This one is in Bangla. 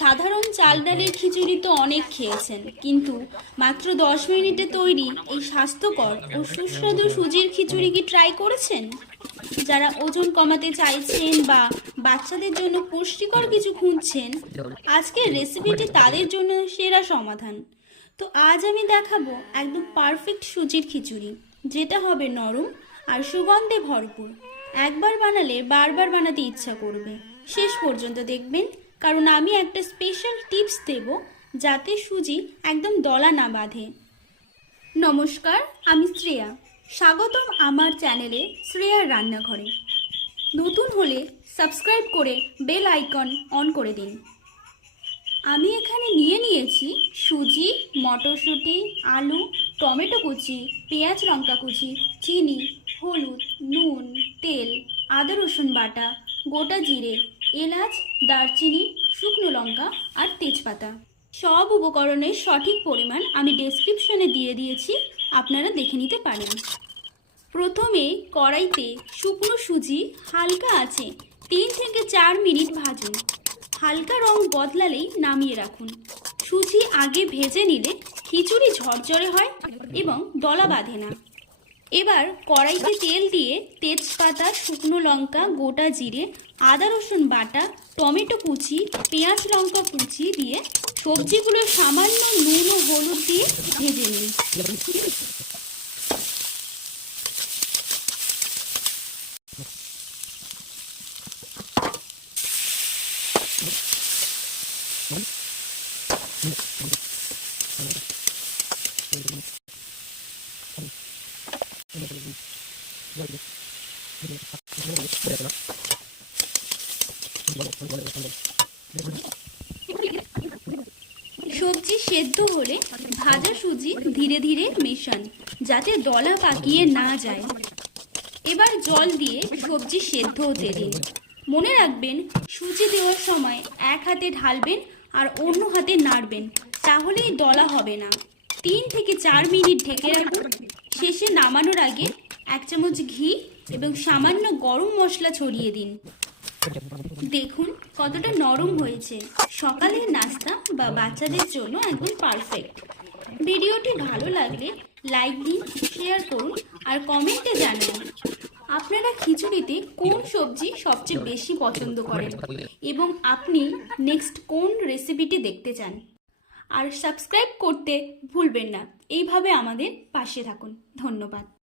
সাধারণ চাল ডালের খিচুড়ি তো অনেক খেয়েছেন, কিন্তু মাত্র 10 মিনিটে তৈরি এই স্বাস্থ্যকর ও সুস্বাদু সুজির খিচুড়ি কি ট্রাই করেছেন? যারা ওজন কমাতে চাইছেন বা বাচ্চাদের জন্য পুষ্টিকর কিছু খুঁজছেন, আজকের রেসিপিটি তাদের জন্য সেরা সমাধান। তো আজ আমি দেখাবো একদম পারফেক্ট সুজির খিচুড়ি, যেটা হবে নরম আর সুগন্ধে ভরপুর। একবার বানালে বারবার বানাতে ইচ্ছা করবে। শেষ পর্যন্ত দেখবেন, কারণ আমি একটা স্পেশাল টিপস দেব যাতে সুজি একদম দলা না বাঁধে। নমস্কার, আমি শ্রেয়া। স্বাগতম আমার চ্যানেলে শ্রেয়ার রান্নাঘরে। নতুন হলে সাবস্ক্রাইব করে বেল আইকন অন করে দিন। আমি এখানে নিয়েছি সুজি, মটরশুঁটি, আলু, টমেটো কুচি, পেঁয়াজ লঙ্কা কুচি, চিনি, হলুদ, নুন, তেল, আদা রসুন বাটা, গোটা জিরে, এলাচ, দারচিনি, শুকনো লঙ্কা আর তেজপাতা। সব উপকরণের সঠিক পরিমাণ আমি ডেসক্রিপশনে দিয়ে দিয়েছি, আপনারা দেখে নিতে পারেন। প্রথমে কড়াইতে শুকনো সুজি হালকা আছে 3 থেকে 4 মিনিট ভাজুন। হালকা রং বদলালেই নামিয়ে রাখুন। সুজি আগে ভেজে নিলে খিচুড়ি ঝরঝরে হয় এবং দলা বাঁধে না। এবার কড়াইতে তেল দিয়ে তেজপাতা, শুকনো লঙ্কা, গোটা জিরে, আদা রসুন বাটা, টমেটো কুচি, পেঁয়াজ লঙ্কা কুচি দিয়ে সবজিগুলো সামান্য নুন ও হলুদ দিয়ে ভেজে নিন। সবজি সেদ্ধ হলে ভাজা সুজি ধীরে ধীরে মেশান, যাতে দলা পাকিয়ে না যায়। এবার জল দিয়ে সবজি সেদ্ধ হতে দিন। মনে রাখবেন, সুজি দেওয়ার সময় এক হাতে ঢালবেন আর অন্য হাতে নাড়বেন, তাহলেই দলা হবে না। 3 থেকে 4 মিনিট ঢেকে রাখুন। শেষে নামানোর আগে 1 চামচ ঘি এবং সামান্য গরম মশলা ছড়িয়ে দিন। দেখুন কতটা নরম হয়েছে। সকালের নাস্তা বা বাচ্চাদের জন্য একদম পারফেক্ট। ভিডিওটি ভালো লাগলে লাইক দিন, শেয়ার করুন আর কমেন্টে জানান আপনারা খিচুড়িতে কোন সবজি সবচেয়ে বেশি পছন্দ করেন এবং আপনি নেক্সট কোন রেসিপিটি দেখতে চান। আর সাবস্ক্রাইব করতে ভুলবেন না। এইভাবে আমাদের পাশে থাকুন। ধন্যবাদ।